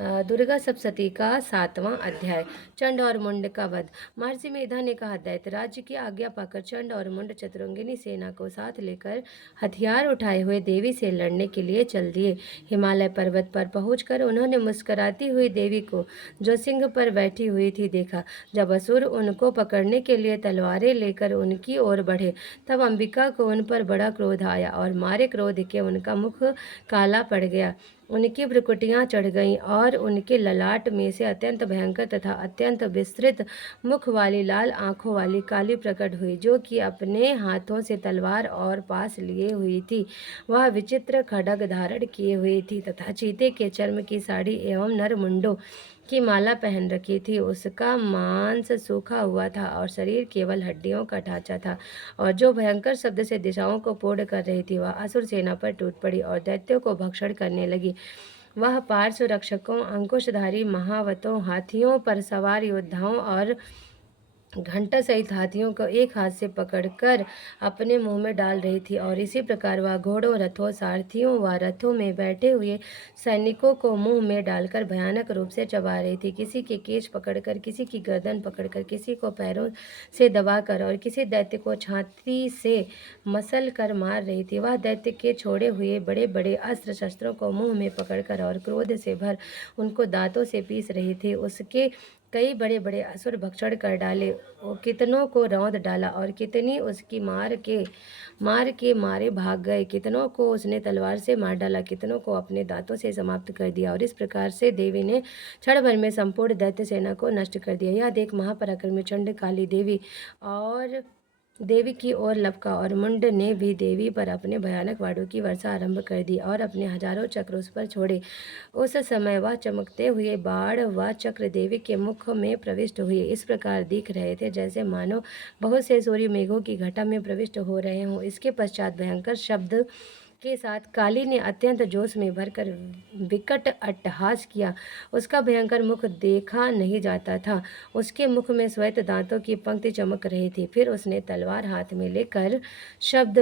दुर्गा सप्तशती का 7वां अध्याय। चंड और मुंड का वध। महर्षि मेधा ने कहा, दैत्यराज की आज्ञा पाकर चंड और मुंड चतुरंगिनी सेना को साथ लेकर हथियार उठाए हुए देवी से लड़ने के लिए चल दिए। हिमालय पर्वत पर पहुंचकर उन्होंने मुस्कुराती हुई देवी को, जो सिंह पर बैठी हुई थी, देखा। जब असुर उनको पकड़ने के लिए तलवारें लेकर उनकी ओर बढ़े, तब अंबिका को उन पर बड़ा क्रोध आया और मारे क्रोध के उनका मुख काला पड़ गया। उनकी भ्रुकुटियां चढ़ गईं और उनके ललाट में से अत्यंत भयंकर तथा अत्यंत विस्तृत मुख वाली लाल आंखों वाली काली प्रकट हुई, जो कि अपने हाथों से तलवार और पास लिए हुई थी। वह विचित्र खड्ग धारण किए हुई थी तथा चीते के चर्म की साड़ी एवं नरमुंडों की माला पहन रखी थी। उसका मांस सूखा हुआ था और शरीर केवल हड्डियों का ढांचा था, और जो भयंकर शब्द से दिशाओं को पूर्ण कर रही थी, वह असुर सेना पर टूट पड़ी और दैत्यों को भक्षण करने लगी। वह पार्श्व रक्षकों, अंकुशधारी महावतों, हाथियों पर सवार योद्धाओं और घंटा सहित हाथियों को एक हाथ से पकड़कर अपने मुंह में डाल रही थी, और इसी प्रकार वह घोड़ों, रथों, सारथियों व रथों में बैठे हुए सैनिकों को मुंह में डालकर भयानक रूप से चबा रही थी। किसी के केश पकड़कर, किसी की गर्दन पकड़कर, किसी को पैरों से दबाकर और किसी दैत्य को छाती से मसल कर मार रही थी। वह दैत्य के छोड़े हुए बड़े बड़े अस्त्र शस्त्रों को मुंह में पकड़कर और क्रोध से भर उनको दांतों से पीस रही थी। उसके कई बड़े बड़े असुर भक्षण कर डाले, कितनों को रौंद डाला और कितनी उसकी मार के मारे भाग गए। कितनों को उसने तलवार से मार डाला, कितनों को अपने दांतों से समाप्त कर दिया, और इस प्रकार से देवी ने क्षण भर में संपूर्ण दैत्य सेना को नष्ट कर दिया। यह देख महापराक्रमी चंड, काली देवी और देवी की ओर लपका, और मुंड ने भी देवी पर अपने भयानक वाड़ों की वर्षा आरंभ कर दी और अपने हजारों चक्र उस पर छोड़े। उस समय वह चमकते हुए बाण व चक्र देवी के मुख में प्रविष्ट हुए इस प्रकार दिख रहे थे, जैसे मानो बहुत से सूर्य मेघों की घटा में प्रविष्ट हो रहे हों। इसके पश्चात भयंकर शब्द के साथ काली ने अत्यंत जोश में भरकर विकट अट्टहास किया। उसका भयंकर मुख देखा नहीं जाता था। उसके मुख में श्वेत दांतों की पंक्ति चमक रही थी। फिर उसने तलवार हाथ में लेकर शब्द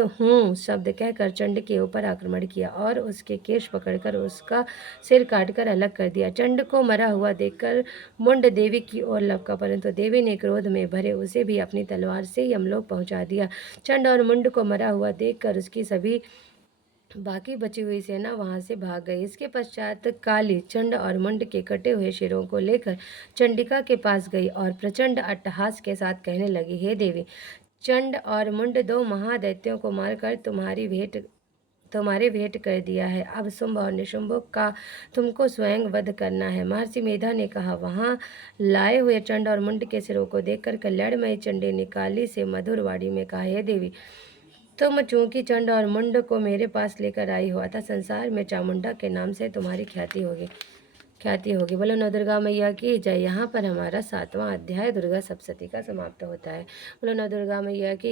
कहकर चंड के ऊपर आक्रमण किया और उसके केश पकड़कर उसका सिर काटकर अलग कर दिया। चंड को मरा हुआ देखकर मुंड देवी की ओर लपका, परंतु देवी ने क्रोध में भरे उसे भी अपनी तलवार से यमलोक पहुंचा दिया। चंड और मुंड को मरा हुआ देखकर उसकी सभी बाकी बची हुई सेना वहां से भाग गई। इसके पश्चात काली चंड और मुंड के कटे हुए शिरों को लेकर चंडिका के पास गई और प्रचंड अट्टहास के साथ कहने लगी, हे देवी, चंड और मुंड दो महादैत्यों को मारकर तुम्हारे भेंट कर दिया है। अब शुंभ और निशुंभ का तुमको स्वयं वध करना है। महर्षि मेधा ने कहा, वहां लाए हुए चंड और मुंड के सिरों को देखकर कल्याणमयी चंडी ने काली से मधुर वाणी में कहा, हे देवी, तुम चूंकि चंड और मुंड को मेरे पास लेकर आई हो, अतः संसार में चामुंडा के नाम से तुम्हारी ख्याति होगी। बोलो नौ दुर्गा मैया की जय। यहाँ पर हमारा 7वां अध्याय दुर्गा सप्तशती का समाप्त होता है। बोलो नौ दुर्गा मैया की